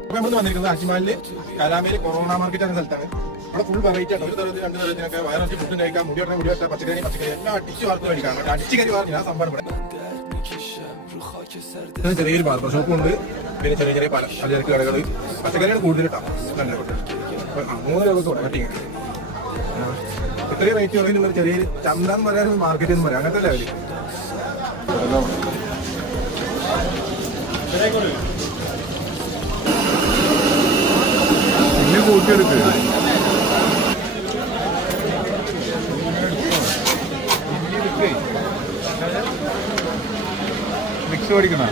അപ്പൊ നമ്മൾ വന്നിരിക്കുന്നത് അജ്മാലില് കലാമേല് കൊറോണ മാർക്കറ്റ് എന്ന സ്ഥലത്താണ്. അവിടെ ഫുൾ വെറൈറ്റി ആണ്. ഒരു തരത്തിൽ രണ്ട് തരത്തിനൊക്കെ വയറിറച്ചി ഫുഡ് കഴിക്കാം, മുടി വെട്ടാൻ പച്ചക്കറി എല്ലാം അടിച്ച് വാർത്ത് മേടിക്കാം. അടിച്ചുകറി വാർത്ത ആ സംഭവം ഇവിടെ ചെറിയൊരു ബാർബർ ഷോപ്പും ഉണ്ട്. പിന്നെ ചെറിയ ചെറിയ പലചരക്ക് കടകൾ, പച്ചക്കറികൾ കൂടുതൽ കിട്ടാം. 3 രൂപ കട്ടിങ്. ഇത്രയും റേറ്റ് കുറയുന്ന ചെറിയൊരു ചന്ത എന്ന് പറയാൻ മാർക്കറ്റ് എന്ന് പറയാം. അങ്ങനത്തെ ലെവല് പിന്നെ കൂട്ടിയെടുക്കുക. മിക്സ് പഠിക്കണ